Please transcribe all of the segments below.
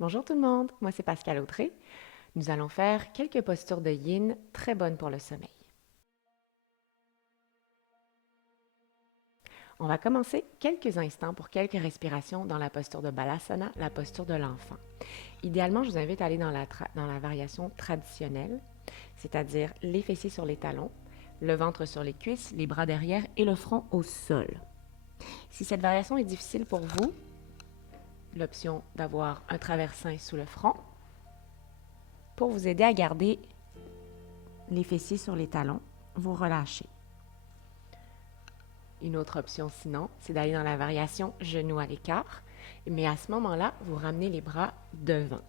Bonjour tout le monde, moi c'est Pascal Autré. Nous allons faire quelques postures de yin très bonnes pour le sommeil. On va commencer quelques instants pour quelques respirations dans la posture de Balasana, la posture de l'enfant. Idéalement, je vous invite à aller dans la variation traditionnelle, c'est-à-dire les fessiers sur les talons, le ventre sur les cuisses, les bras derrière et le front au sol. Si cette variation est difficile pour vous, l'option d'avoir un traversin sous le front pour vous aider à garder les fessiers sur les talons, vous relâchez. Une autre option sinon, c'est d'aller dans la variation genou à l'écart, mais à ce moment-là, vous ramenez les bras devant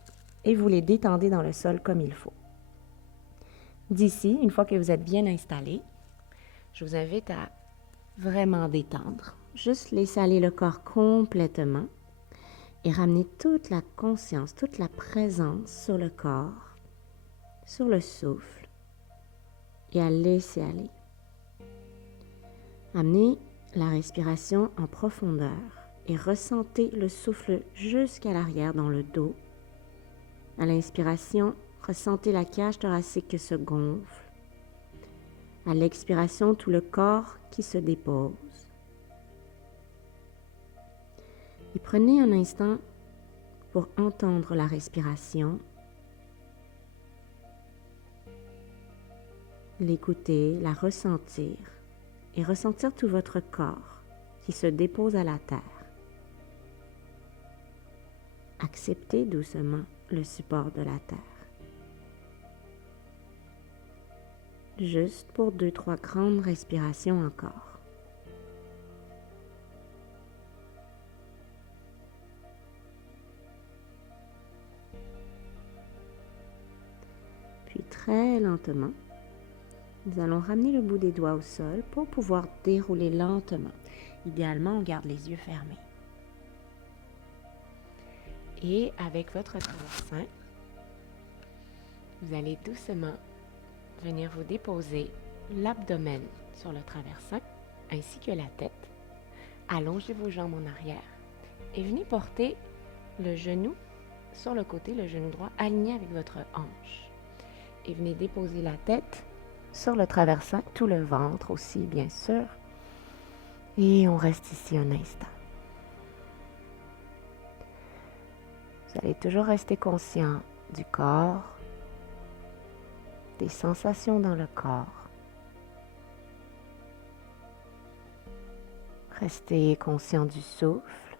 et vous les détendez dans le sol comme il faut. D'ici, une fois que vous êtes bien installé, je vous invite à vraiment détendre. Juste laisser aller le corps complètement et ramener toute la conscience, toute la présence sur le corps, sur le souffle et à laisser aller. Amenez la respiration en profondeur et ressentez le souffle jusqu'à l'arrière dans le dos. À l'inspiration, ressentez la cage thoracique qui se gonfle. À l'expiration, tout le corps qui se dépose. Et prenez un instant pour entendre la respiration, l'écouter, la ressentir et ressentir tout votre corps qui se dépose à la terre. Acceptez doucement le support de la terre. Juste pour 2-3 grandes respirations encore. Puis très lentement, nous allons ramener le bout des doigts au sol pour pouvoir dérouler lentement. Idéalement, on garde les yeux fermés. Et avec votre traversin, vous allez doucement venir vous déposer l'abdomen sur le traversin ainsi que la tête. Allongez vos jambes en arrière et venez porter le genou sur le côté, le genou droit aligné avec votre hanche. Et venez déposer la tête sur le traversin, tout le ventre aussi bien sûr. Et on reste ici un instant. Vous allez toujours rester conscient du corps, des sensations dans le corps. Restez conscient du souffle.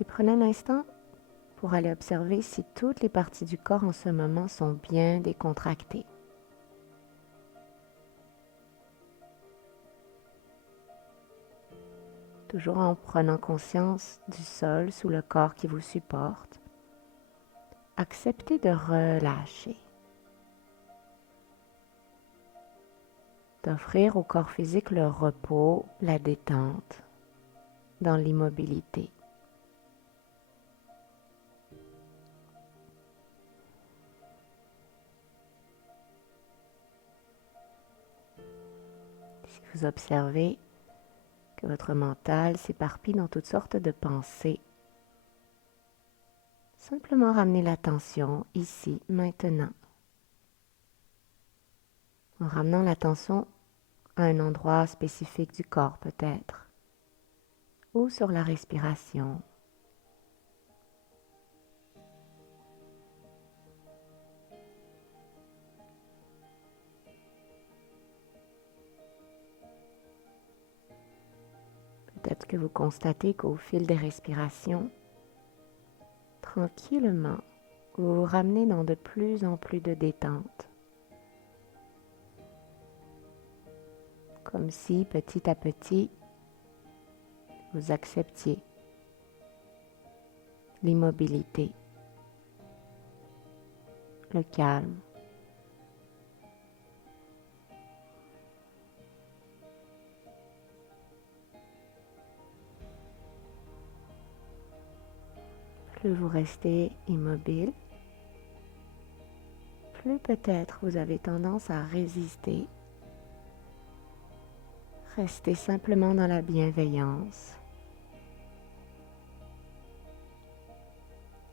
Et prenez un instant pour aller observer si toutes les parties du corps en ce moment sont bien décontractées. Toujours en prenant conscience du sol sous le corps qui vous supporte. Acceptez de relâcher. D'offrir au corps physique le repos, la détente, dans l'immobilité. Si vous observez que votre mental s'éparpille dans toutes sortes de pensées, simplement ramenez l'attention ici, maintenant. En ramenant l'attention à un endroit spécifique du corps peut-être, ou sur la respiration. Peut-être que vous constatez qu'au fil des respirations, tranquillement, vous vous ramenez dans de plus en plus de détente. Comme si petit à petit, vous acceptiez l'immobilité, le calme. Plus vous restez immobile, plus peut-être vous avez tendance à résister. Restez simplement dans la bienveillance,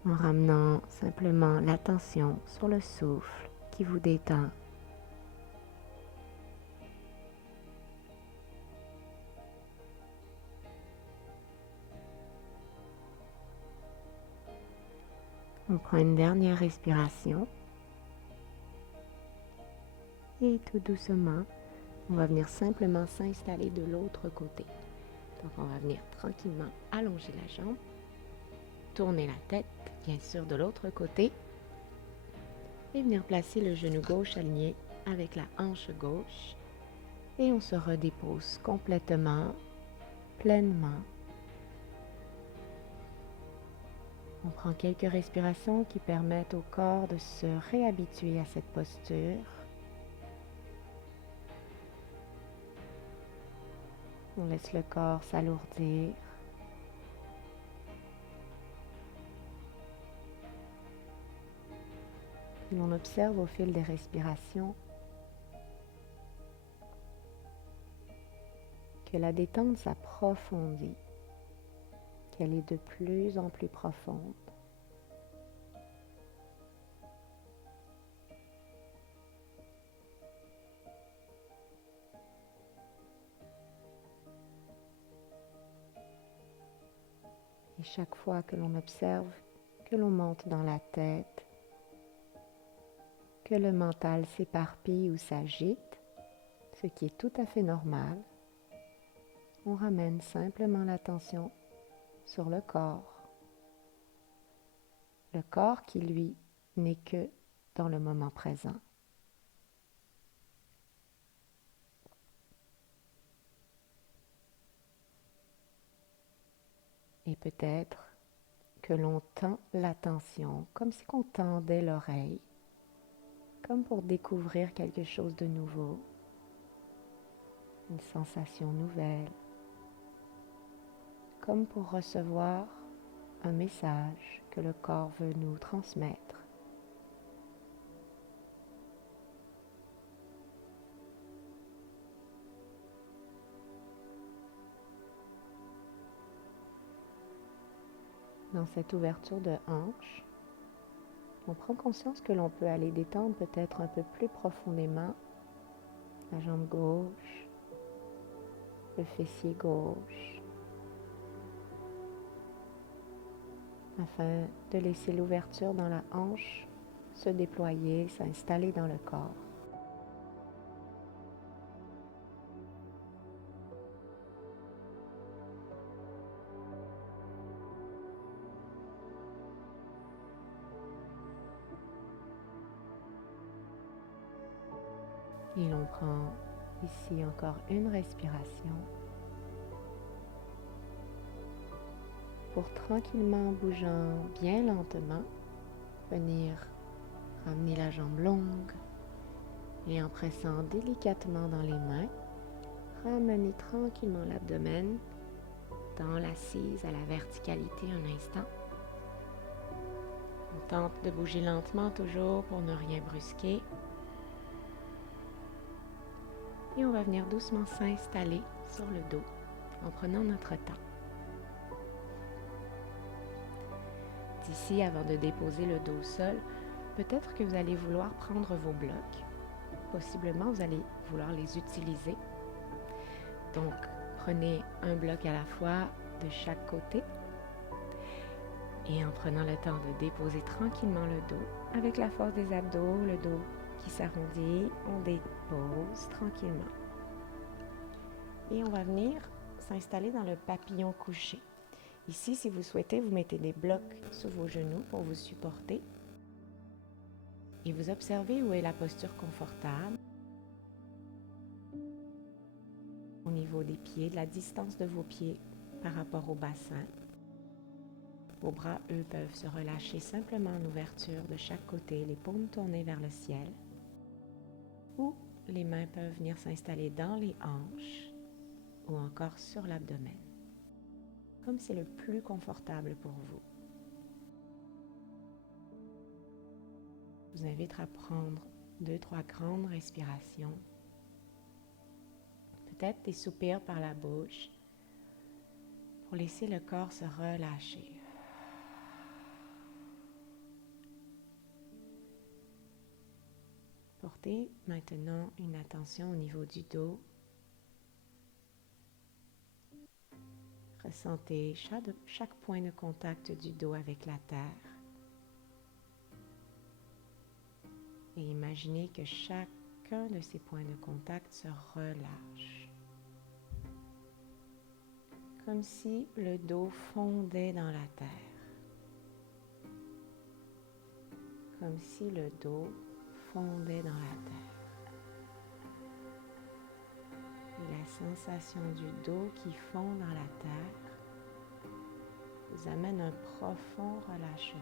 en ramenant simplement l'attention sur le souffle qui vous détend. On prend une dernière respiration et tout doucement, on va venir simplement s'installer de l'autre côté. Donc on va venir tranquillement allonger la jambe, tourner la tête, bien sûr de l'autre côté, et venir placer le genou gauche aligné avec la hanche gauche. Et on se redépose complètement, pleinement. On prend quelques respirations qui permettent au corps de se réhabituer à cette posture. On laisse le corps s'alourdir. Et l'on observe au fil des respirations que la détente s'approfondit, qu'elle est de plus en plus profonde. Et chaque fois que l'on observe que l'on monte dans la tête, que le mental s'éparpille ou s'agite, ce qui est tout à fait normal, on ramène simplement l'attention sur le corps. Le corps qui, lui, n'est que dans le moment présent. Et peut-être que l'on tend l'attention comme si on tendait l'oreille, comme pour découvrir quelque chose de nouveau, une sensation nouvelle, comme pour recevoir un message que le corps veut nous transmettre. Dans cette ouverture de hanche, on prend conscience que l'on peut aller détendre peut-être un peu plus profondément la jambe gauche, le fessier gauche, afin de laisser l'ouverture dans la hanche se déployer, s'installer dans le corps. Et l'on prend ici encore une respiration pour tranquillement, bougeant bien lentement, venir ramener la jambe longue et en pressant délicatement dans les mains, ramener tranquillement l'abdomen dans l'assise à la verticalité un instant. On tente de bouger lentement toujours pour ne rien brusquer. Et on va venir doucement s'installer sur le dos en prenant notre temps. D'ici, avant de déposer le dos au sol, peut-être que vous allez vouloir prendre vos blocs. Possiblement, vous allez vouloir les utiliser. Donc, prenez un bloc à la fois de chaque côté. Et en prenant le temps de déposer tranquillement le dos, avec la force des abdos, le dos qui s'arrondit, on dépose tranquillement. Et on va venir s'installer dans le papillon couché. Ici, si vous souhaitez, vous mettez des blocs sous vos genoux pour vous supporter. Et vous observez où est la posture confortable. Au niveau des pieds, de la distance de vos pieds par rapport au bassin. Vos bras, eux, peuvent se relâcher simplement en ouverture de chaque côté, les paumes tournées vers le ciel. Ou les mains peuvent venir s'installer dans les hanches ou encore sur l'abdomen, comme c'est le plus confortable pour vous. Je vous invite à prendre 2-3 grandes respirations, peut-être des soupirs par la bouche, pour laisser le corps se relâcher. Portez maintenant une attention au niveau du dos. Ressentez chaque point de contact du dos avec la terre. Et imaginez que chacun de ces points de contact se relâche. Comme si le dos fondait dans la terre. Comme si le dos fondait dans la terre. Et la sensation du dos qui fond dans la terre vous amène un profond relâchement.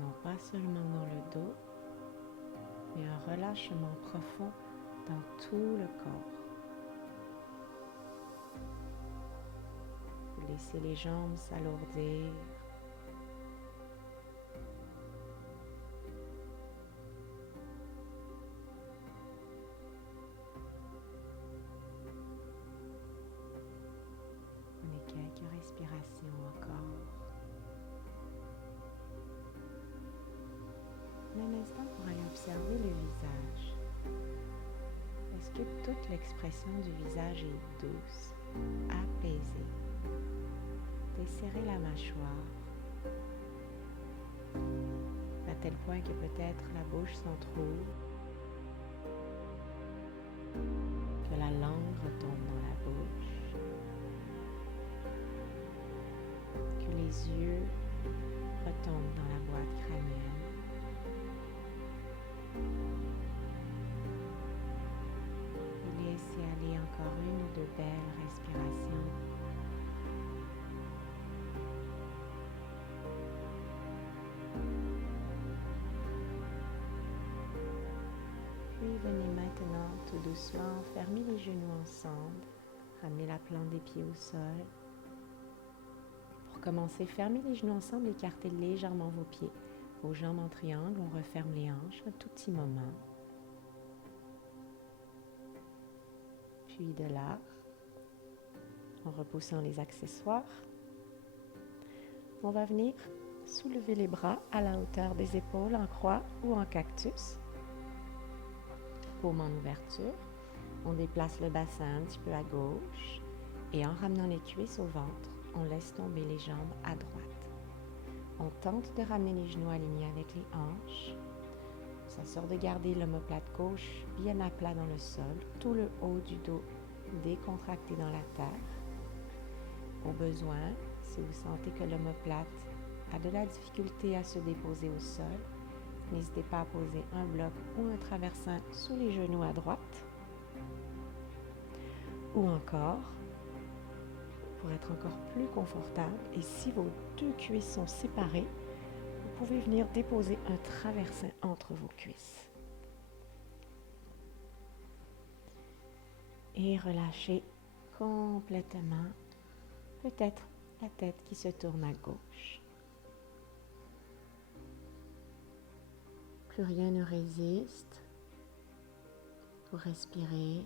Non pas seulement dans le dos, mais un relâchement profond dans tout le corps. Vous laissez les jambes s'alourdir. Prenez quelques respirations encore. Un instant pour aller observer le visage. Est-ce que toute l'expression du visage est douce, apaisée? Desserrez la mâchoire, à tel point que peut-être la bouche s'entrouvre, que la langue retombe dans la bouche, que les yeux retombent dans la boîte crânienne. Et laissez aller encore une ou deux belles respirations. Puis venez maintenant tout doucement fermer les genoux ensemble, ramener la plante des pieds au sol. Pour commencer, fermez les genoux ensemble, écartez légèrement vos pieds. Vos jambes en triangle, on referme les hanches un tout petit moment. Puis de là, en repoussant les accessoires, on va venir soulever les bras à la hauteur des épaules en croix ou en cactus. Paume en ouverture, on déplace le bassin un petit peu à gauche et en ramenant les cuisses au ventre, on laisse tomber les jambes à droite. On tente de ramener les genoux alignés avec les hanches. On s'assure de garder l'omoplate gauche bien à plat dans le sol, tout le haut du dos décontracté dans la terre. Au besoin, si vous sentez que l'omoplate a de la difficulté à se déposer au sol, n'hésitez pas à poser un bloc ou un traversin sous les genoux à droite. Ou encore, pour être encore plus confortable, et si vos deux cuisses sont séparées, vous pouvez venir déposer un traversin entre vos cuisses. Et relâchez complètement, peut-être la tête qui se tourne à gauche. Plus rien ne résiste. Vous respirez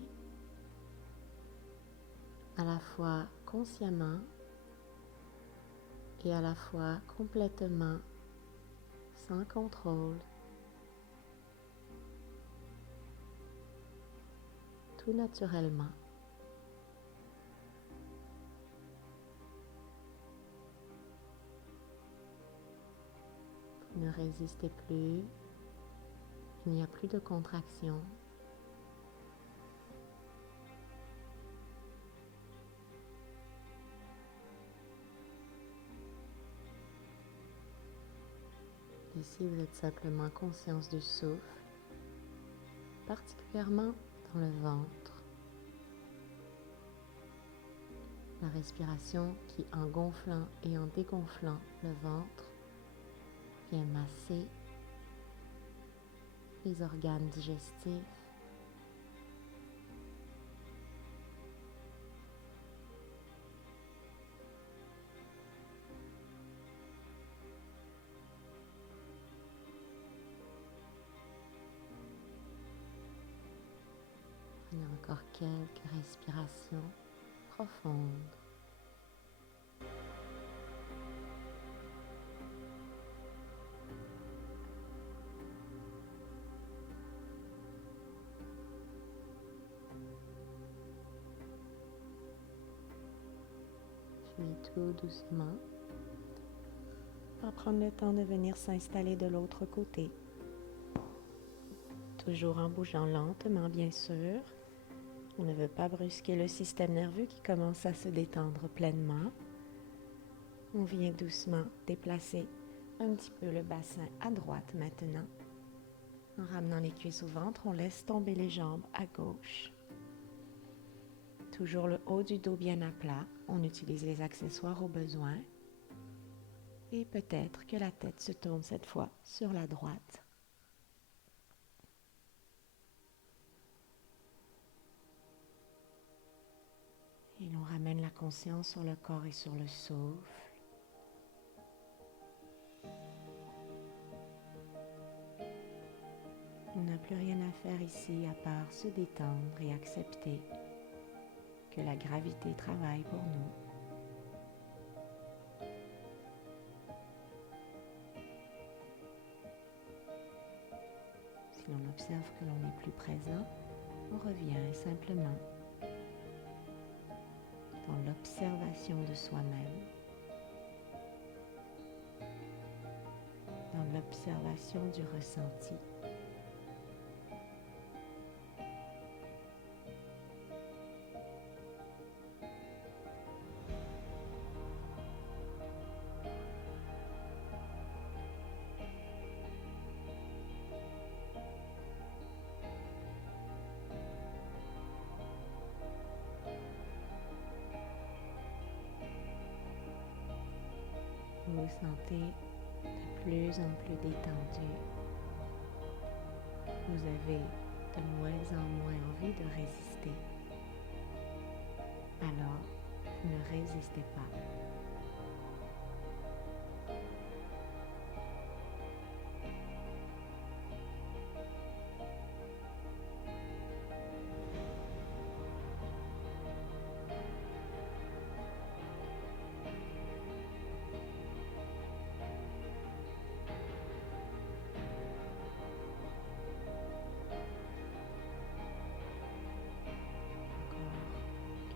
à la fois consciemment et à la fois complètement sans contrôle, tout naturellement. Vous ne résistez plus, il n'y a plus de contraction. Ici, vous êtes simplement conscience du souffle, particulièrement dans le ventre. La respiration qui, en gonflant et en dégonflant le ventre, vient masser les organes digestifs. Prenez encore quelques respirations profondes. Puis tout doucement, on va prendre le temps de venir s'installer de l'autre côté. Toujours en bougeant lentement, bien sûr. On ne veut pas brusquer le système nerveux qui commence à se détendre pleinement. On vient doucement déplacer un petit peu le bassin à droite maintenant. En ramenant les cuisses au ventre, on laisse tomber les jambes à gauche. Toujours le haut du dos bien à plat. On utilise les accessoires au besoin. Et peut-être que la tête se tourne cette fois sur la droite. Et l'on ramène la conscience sur le corps et sur le souffle. On n'a plus rien à faire ici à part se détendre et accepter que la gravité travaille pour nous. Si l'on observe que l'on n'est plus présent, on revient simplement dans l'observation de soi-même, dans l'observation du ressenti. Vous vous sentez de plus en plus détendu. Vous avez de moins en moins envie de résister. Alors, ne résistez pas.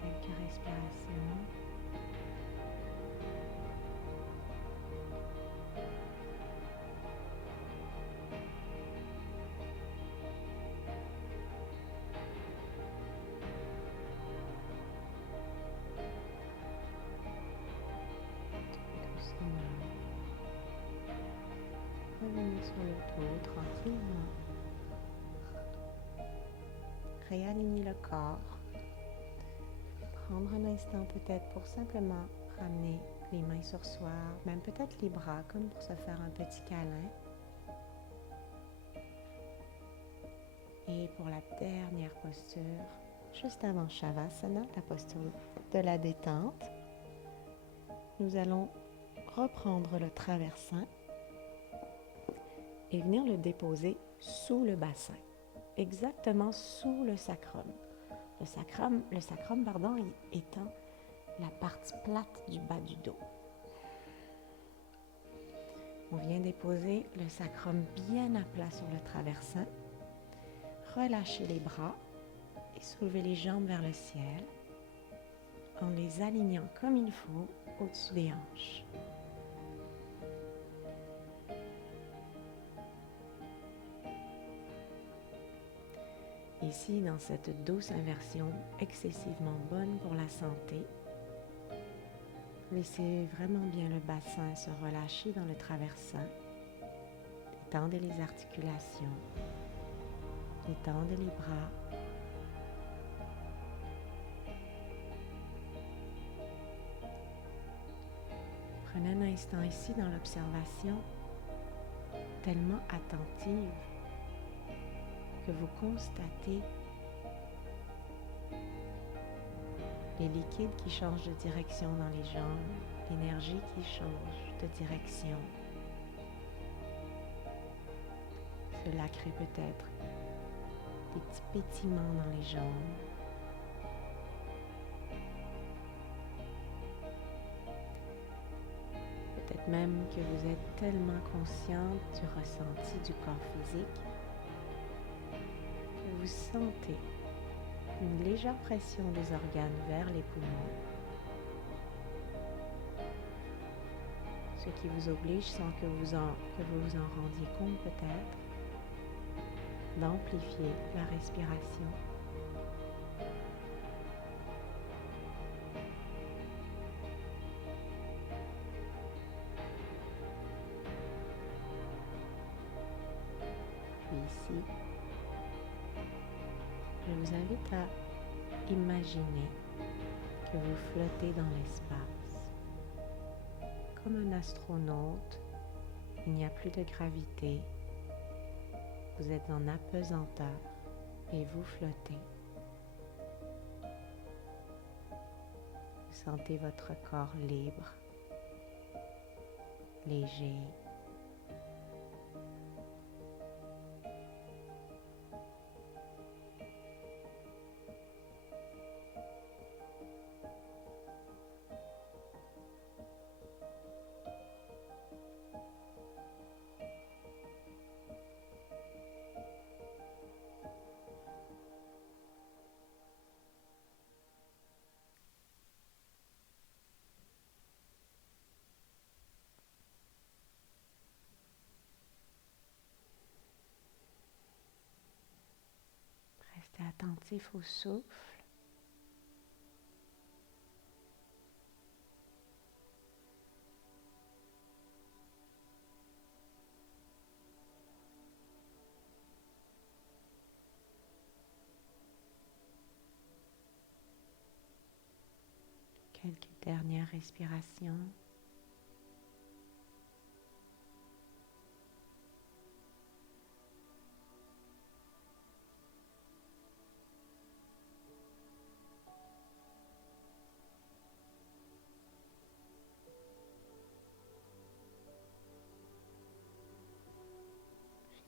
Quelques respirations. Doucement. Revenez sur le dos tranquillement. Réalignez le corps. Prendre un instant peut-être pour simplement ramener les mains sur soi, même peut-être les bras comme pour se faire un petit câlin. Et pour la dernière posture, juste avant Shavasana, la posture de la détente, nous allons reprendre le traversin et venir le déposer sous le bassin, exactement sous le sacrum. Le sacrum, étant la partie plate du bas du dos. On vient déposer le sacrum bien à plat sur le traversin. Relâchez les bras et soulevez les jambes vers le ciel en les alignant comme il faut au-dessus des hanches. Ici, dans cette douce inversion excessivement bonne pour la santé, laissez vraiment bien le bassin se relâcher dans le traversin. Détendez les articulations, détendez les bras. Prenez un instant ici dans l'observation, tellement attentive que vous constatez les liquides qui changent de direction dans les jambes, l'énergie qui change de direction. Cela crée peut-être des petits pétillements dans les jambes. Peut-être même que vous êtes tellement consciente du ressenti du corps physique que vous sentez une légère pression des organes vers les poumons. ce qui vous oblige, sans que vous vous en rendiez compte peut-être, d'amplifier la respiration. Puis ici, je vous invite à imaginer que vous flottez dans l'espace. Comme un astronaute, il n'y a plus de gravité. Vous êtes en apesanteur et vous flottez. Vous sentez votre corps libre, léger. Restez attentif au souffle. Quelques dernières respirations.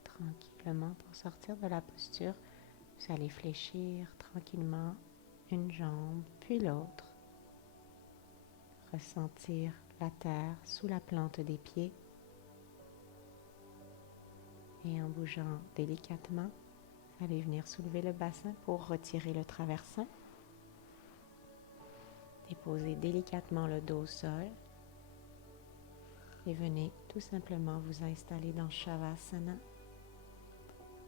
Tranquillement, pour sortir de la posture, vous allez fléchir tranquillement une jambe puis l'autre. Ressentir la terre sous la plante des pieds. Et en bougeant délicatement, vous allez venir soulever le bassin pour retirer le traversin. Déposez délicatement le dos au sol. Et venez tout simplement vous installer dans Shavasana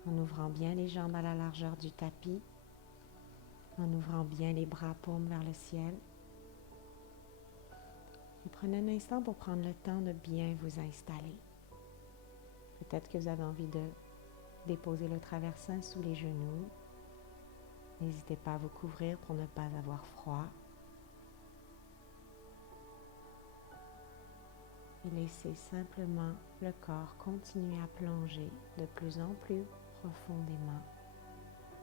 en ouvrant bien les jambes à la largeur du tapis, en ouvrant bien les bras paumes vers le ciel. Et prenez un instant pour prendre le temps de bien vous installer. Peut-être que vous avez envie de déposer le traversin sous les genoux. N'hésitez pas à vous couvrir pour ne pas avoir froid. Et laissez simplement le corps continuer à plonger de plus en plus profondément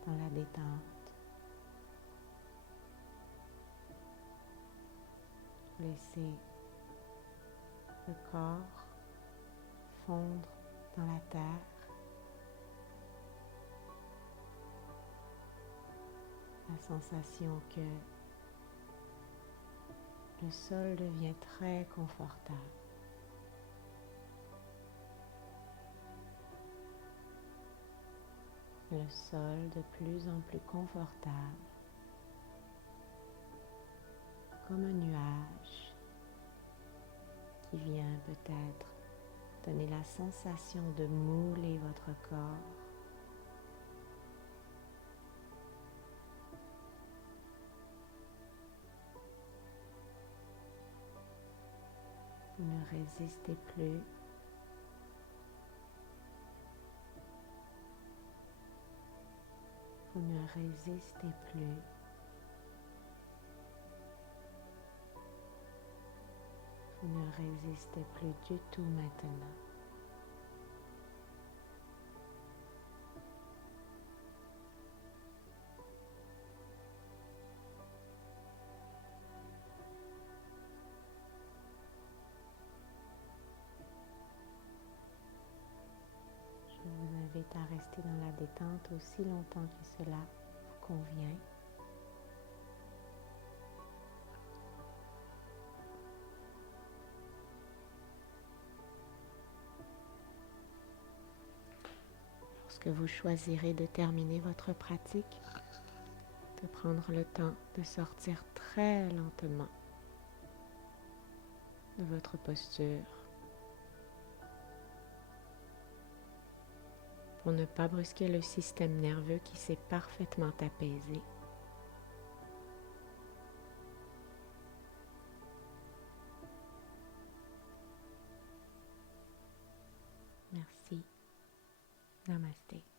dans la détente. Laissez le corps fondre dans la terre. La sensation que le sol devient très confortable. Le sol de plus en plus confortable, comme un nuage qui vient peut-être donner la sensation de mouler votre corps. Vous ne résistez plus. Vous ne résistez plus. Vous ne résistez plus du tout maintenant. Je vous invite à rester dans la détente aussi longtemps que cela vous convient. Lorsque vous choisirez de terminer votre pratique, de prendre le temps de sortir très lentement de votre posture pour ne pas brusquer le système nerveux qui s'est parfaitement apaisé. Merci. Namasté.